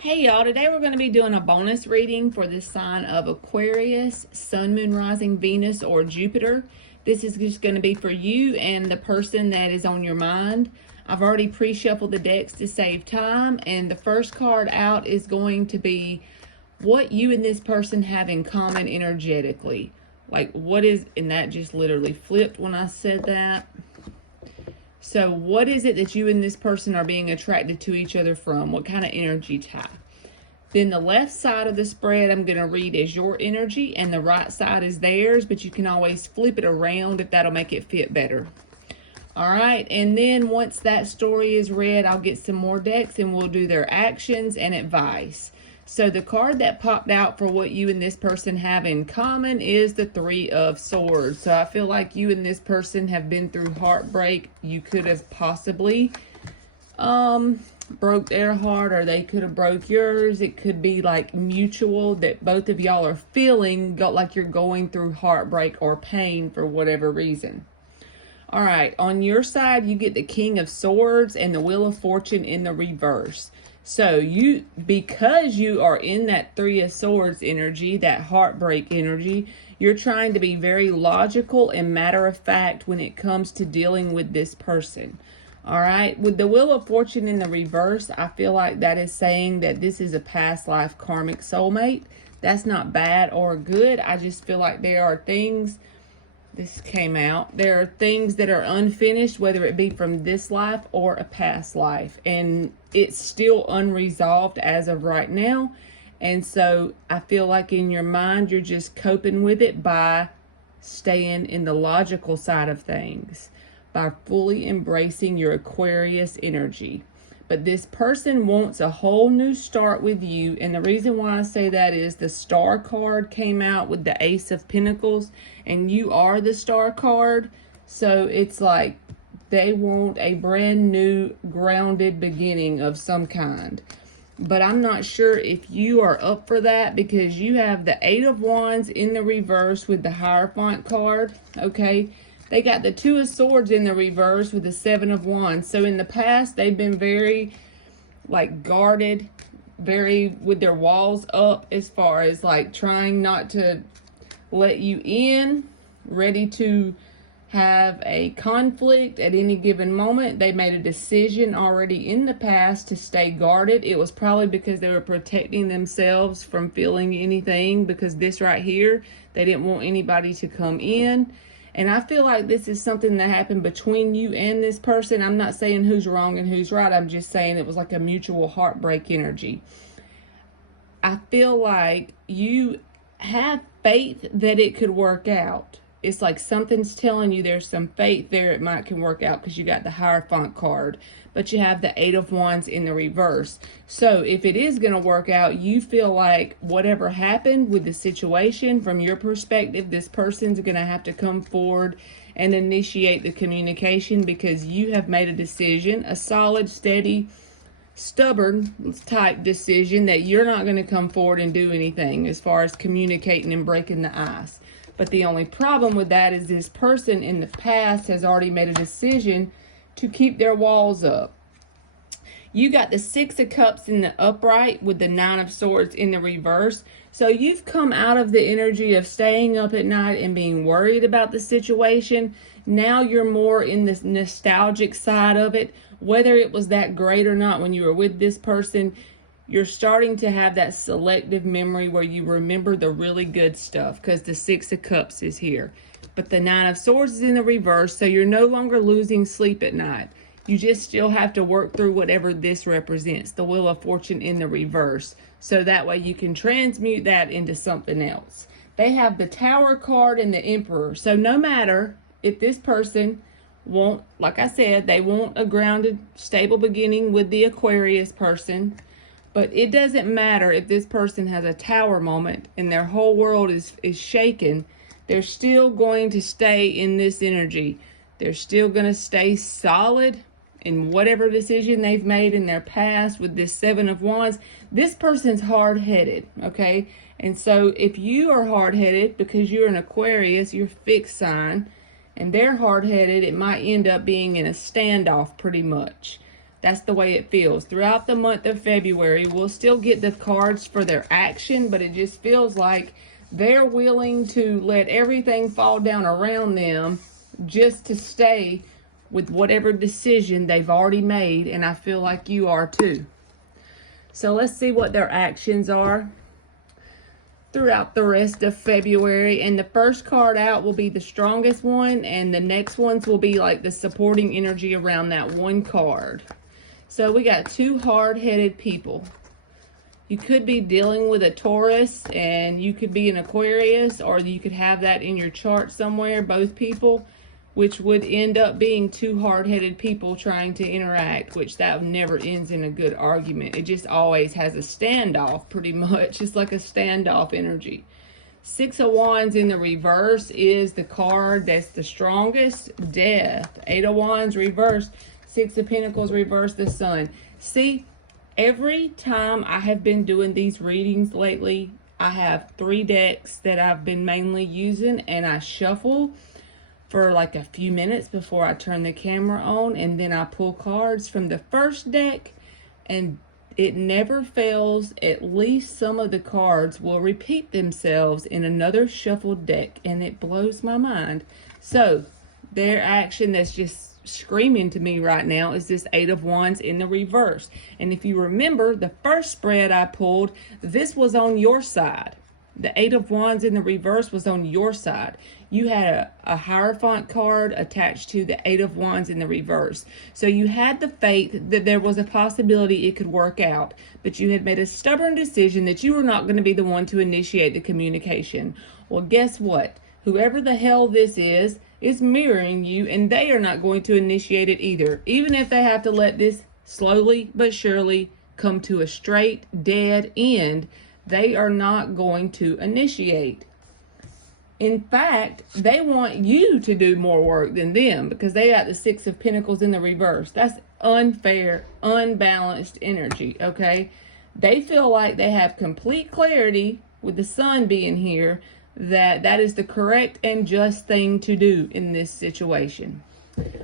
Hey y'all, today we're going to be doing a bonus reading for the sign of Aquarius, Sun, Moon, Rising, Venus, or Jupiter. This is just going to be for you and the person that is on your mind. I've already pre-shuffled the decks to save time, and the first card out is going to be what you and this person have in common energetically. Like what is, and that just literally flipped when I said that. So what is it that you and this person are being attracted to each other from? What kind of energy type? Then the left side of the spread I'm going to read as your energy, and the right side is theirs, but you can always flip it around if that'll make it fit better. All right, and then once that story is read, I'll get some more decks and we'll do their actions and advice. So the card that popped out for what you and this person have in common is the Three of Swords. So I feel like you and this person have been through heartbreak. You could have possibly broke their heart, or they could have broke yours. It could be like mutual, that both of y'all are feeling like you're going through heartbreak or pain for whatever reason. All right, on your side, you get the King of Swords and the Wheel of Fortune in the reverse. So because you are in that Three of Swords energy, that heartbreak energy, you're trying to be very logical and matter of fact when it comes to dealing with this person. All right, with the Wheel of Fortune in the reverse, I feel like that is saying that this is a past life karmic soulmate. That's not bad or good. I just feel like there are things, this came out, there are things that are unfinished, whether it be from this life or a past life, and it's still unresolved as of right now. And so I feel like in your mind you're just coping with it by staying in the logical side of things, by fully embracing your Aquarius energy. But this person wants a whole new start with you. And the reason why I say that is the Star card came out with the Ace of Pentacles, and you are the Star card. So it's like they want a brand new grounded beginning of some kind. But I'm not sure if you are up for that, because you have the Eight of Wands in the reverse with the Hierophant card, okay? They got the Two of Swords in the reverse with the Seven of Wands. So in the past, they've been very, like, guarded, very with their walls up, as far as, like, trying not to let you in, ready to have a conflict at any given moment. They made a decision already in the past to stay guarded. It was probably because they were protecting themselves from feeling anything, because this right here, they didn't want anybody to come in. And I feel like this is something that happened between you and this person. I'm not saying who's wrong and who's right. I'm just saying it was like a mutual heartbreak energy. I feel like you have faith that it could work out. It's like something's telling you there's some faith there it might can work out, because you got the Hierophant card, but you have the Eight of Wands in the reverse. So if it is going to work out, you feel like whatever happened with the situation, from your perspective, this person's going to have to come forward and initiate the communication, because you have made a decision, a solid, steady, stubborn type decision, that you're not going to come forward and do anything as far as communicating and breaking the ice. But the only problem with that is this person in the past has already made a decision to keep their walls up. You got the Six of Cups in the upright with the Nine of Swords in the reverse. So you've come out of the energy of staying up at night and being worried about the situation. Now you're more in this nostalgic side of it. Whether it was that great or not when you were with this person, you're starting to have that selective memory where you remember the really good stuff, because the Six of Cups is here. But the Nine of Swords is in the reverse, so you're no longer losing sleep at night. You just still have to work through whatever this represents, the Wheel of Fortune in the reverse. So that way you can transmute that into something else. They have the Tower card and the Emperor. So no matter if this person won't, like I said, they want a grounded, stable beginning with the Aquarius person. But it doesn't matter if this person has a Tower moment and their whole world is shaken. They're still going to stay in this energy. They're still going to stay solid in whatever decision they've made in their past with this Seven of Wands. This person's hard-headed, okay? And so if you are hard-headed because you're an Aquarius, you're fixed sign, and they're hard-headed, it might end up being in a standoff pretty much. That's the way it feels. Throughout the month of February, we'll still get the cards for their action, but it just feels like they're willing to let everything fall down around them just to stay with whatever decision they've already made, and I feel like you are too. So let's see what their actions are throughout the rest of February. And the first card out will be the strongest one, and the next ones will be like the supporting energy around that one card. So we got two hard-headed people. You could be dealing with a Taurus, and you could be an Aquarius, or you could have that in your chart somewhere, both people, which would end up being two hard-headed people trying to interact, which that never ends in a good argument. It just always has a standoff, pretty much. It's like a standoff energy. Six of Wands in the reverse is the card that's the strongest. Death. Eight of Wands reversed. Six of Pentacles reversed, the Sun. See, every time I have been doing these readings lately, I have 3 decks that I've been mainly using, and I shuffle for like a few minutes before I turn the camera on, and then I pull cards from the first deck, and it never fails. At least some of the cards will repeat themselves in another shuffled deck, and it blows my mind. So their action that's just screaming to me right now is this Eight of Wands in the reverse. And if you remember the first spread I pulled, this was on your side. The Eight of Wands in the reverse was on your side. You had a Hierophant card attached to the Eight of Wands in the reverse. So you had the faith that there was a possibility it could work out, but you had made a stubborn decision that you were not going to be the one to initiate the communication. Well, guess what? Whoever the hell this is mirroring you, and they are not going to initiate it either. Even if they have to let this slowly but surely come to a straight, dead end, they are not going to initiate. In fact, they want you to do more work than them, because they got the Six of Pentacles in the reverse. That's unfair, unbalanced energy, okay? They feel like they have complete clarity, with the Sun being here, that is the correct and just thing to do in this situation.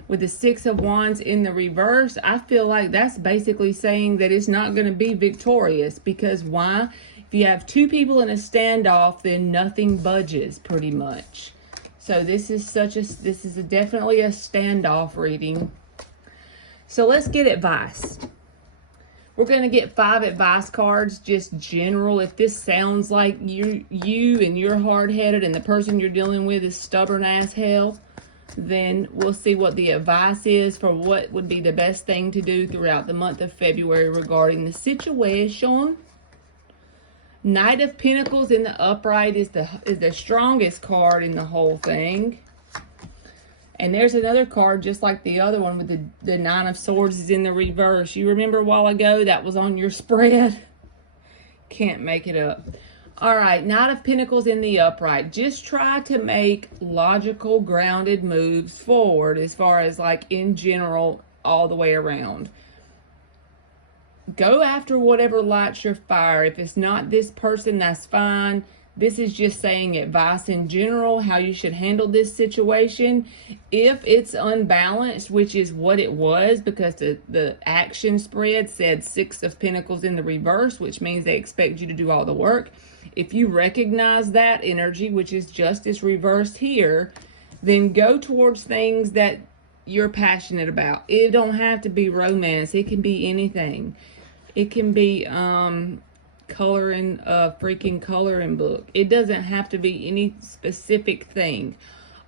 With the Six of Wands in the reverse, I feel like that's basically saying that it's not going to be victorious. Because why? If you have two people in a standoff, then nothing budges pretty much. So this is definitely a standoff reading. So let's get advice. We're going to get 5 advice cards, just general. If this sounds like you and you're hard-headed and the person you're dealing with is stubborn as hell, then we'll see what the advice is for what would be the best thing to do throughout the month of February regarding the situation. Knight of Pentacles in the upright is the strongest card in the whole thing. And there's another card just like the other one with the Nine of Swords is in the reverse. You remember a while ago that was on your spread? Can't make it up. All right, Knight of Pentacles in the upright. Just try to make logical, grounded moves forward as far as like in general all the way around. Go after whatever lights your fire. If it's not this person, that's fine. This is just saying advice in general, how you should handle this situation. If it's unbalanced, which is what it was, because the action spread said Six of Pentacles in the reverse, which means they expect you to do all the work. If you recognize that energy, which is Justice reversed here, then go towards things that you're passionate about. It don't have to be romance. It can be anything. It can be coloring a freaking coloring book. It doesn't have to be any specific thing.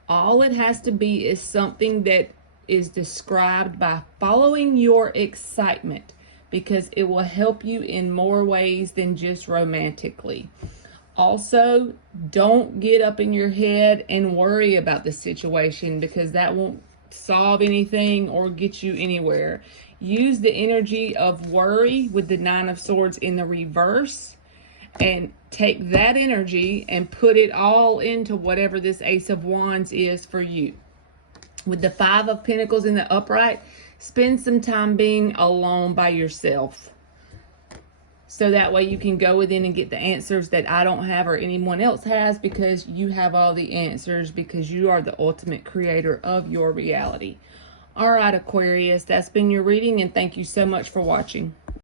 All it has to be is something that is described by following your excitement, because it will help you in more ways than just romantically. Also, don't get up in your head and worry about the situation, because that won't solve anything or get you anywhere. Use the energy of worry with the Nine of Swords in the reverse, and take that energy and put it all into whatever this Ace of Wands is for you. With the Five of Pentacles in the upright, spend some time being alone by yourself. So that way you can go within and get the answers that I don't have or anyone else has, because you have all the answers, because you are the ultimate creator of your reality. All right, Aquarius, that's been your reading, and thank you so much for watching.